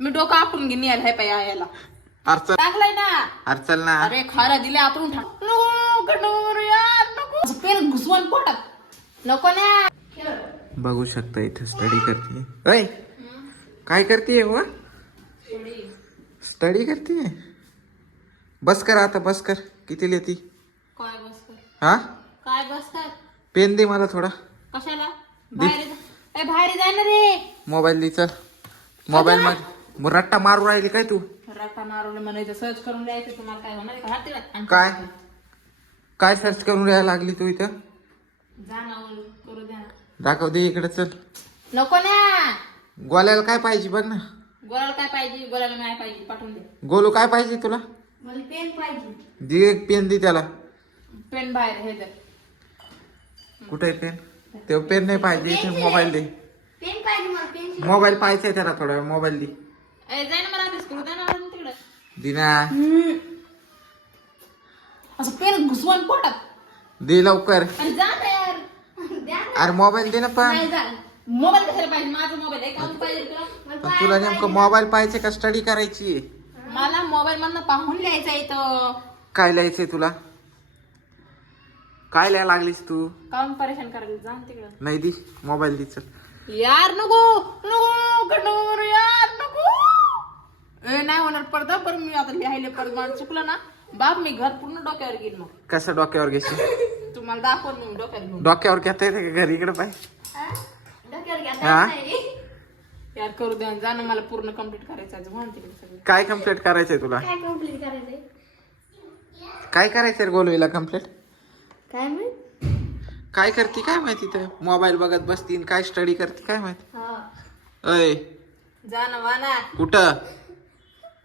मी डोकं आपण घेऊन यायला हे पाय यायला अडचण टाकलाय ना. अडचण ना. अरे खारा दिले आतून टाक. नको कडूर यार नको. पेन घुसवून पोटात नको ना. बघू शकता इथे स्टडी करते. अय काय करते हो? स्टडी करते. बस कर आता, बस कर. किती लेती? काय बस कर? हा काय बस कर? पेन दे मला थोडा. कशाला? बाहेर जाय ना रे. मोबाईल दे चल. मोबाईल मध्ये रट्टा मारू राहिली काय तू? रट्टा मारवले म्हणायचं सर्च करून द्यायचं तुम्हाला काय होणार का? हाती लाग. काय काय सर्च करून राहायला लागली तू इथं? जा ना करू द्या. दाखव दे इकडे चल. नको ना. गोल्याला काय पाहिजे बघ ना. गोळाला काय पाहिजे? गोळाला नाही पाहिजे, पाठवून दे. गोलू काय पाहिजे तुला? मला पेन पाहिजे. दे एक पेन दे त्याला. पेन बाहेर हे दे. कुठे पेन? ते पेन नाही पाहिजे, इथे मोबाईल दे. पेन पाहिजे मला. पेन मोबाईल पाहिजे त्याला थोडा वेळ. मोबाईल दे. जाय ना मला अभ्यास करू द्या ना तिकडे. दिना असं पेन घुसवून पोटात. दे लवकर. अरे जा ना यार. द्या ना. अरे मोबाईल दे ना पण. नाही जा. मोबाईल कशाला पाहिजे? माझा मोबाईल आहे. काहून पाहिजे तुला? पण तुला नेमकं मोबाईल पाहिजे का स्टडी करायची? मला मोबाईल मधनं पाहून लिहायचं इथं. काय लिहायचंय तुला? काय लिहायला लागलीस तू? काहून परेशान करायला? जा ना तिकडं. नाही दे मोबाईल दे चल. यार नको नको कडूर यार नको. नाही होणार पडदा. पण मी आता लिहायला परत मला चुकलं ना बाप, मी घर पूर्ण डोक्यावर घेईन. मग कसं डोक्यावर घेशील? तुम्हाला दाखवून मी डोक्यावर घेऊन. डोक्यावर घेता येते का घरी? इकडे पाय. डोक्यावर हा यार करू द्या. जा ना, मला पूर्ण कम्प्लीट करायचं आहे. म्हणून तिकडे सगळं काय कम्प्लीट करायचंय तुला? काय कम्प्लीट करायचंय? काय करायचंय गोलूला कम्प्लीट? काय माहित. काय करते काय माहिती? तर मोबाईल बघत बसतीन. काय स्टडी करते काय माहिती? अय जा ना वा ना. कुठं?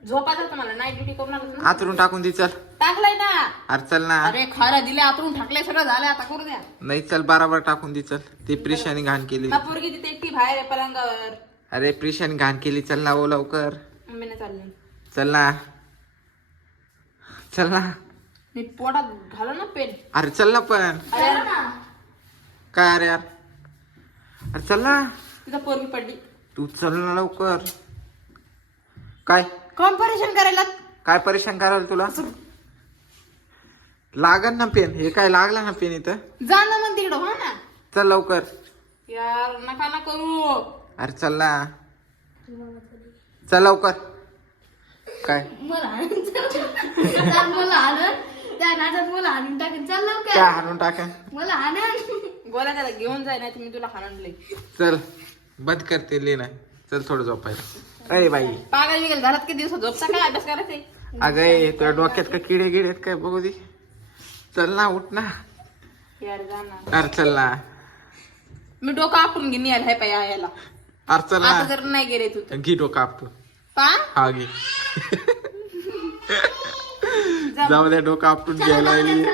झोपायचं तुम्हाला. नाईट ड्युटी करून आलो ना. आतरून टाकून दे चल. टाकलाय ना. अरे चल ना. अरे खारा दिले आतून टाकलंय. सगळं झालंय. आता करू द्या. नाही चल बराबर टाकून दे चल. ती प्रिशाने घाण केली. ना पोरगी तिथे एकटी बाहेर आहे पलंगावर. अरे प्रिशाने घाण केली. चल ना ओ लवकर. मम्मीने चालली. चल ना. चल ना. मी पोटात घालो ना पेन. अरे चल ना पण. अरे काय अरे यार? अरे चल ना. तिथं पोरगी पडली. तू चल ना लवकर. काय कोण परेशान करायला? काय परेशान करायला तुला? लागन ना पेन. हे काय लागला ना पेन इथं? जा ना मग तिकडं. हो ना. चल लवकर. यार नका ना करू. अरे चल ना. चल लवकर. काय मला मला आनंद त्या नाचात मला आणून टाकेन. चल लवकर. काय हाणून टाका? मला आनंद गोळा त्याला घेऊन जाय नाही तुम्ही तुला हाणले. चल बंद करते ले ना. चल थोडं झोपायला. अरे बाई पागल बिगल घरात किती दिवस झोपता काय? अभ्यास करायचंय. अगं तुझ्या डोक्यात का किडे गिडे आहेत काय? बघू दे. चल ना उठ ना. यार जा ना. अरे चल ना. मी डोकं आपण घेऊन यायला हे पाय यायला. अरे चल आता ना. जर नाही गेले तू तर घे डोकं आपटू. पा हा घे. जाऊ द्या डोकं आपटून घ्यायला लागली.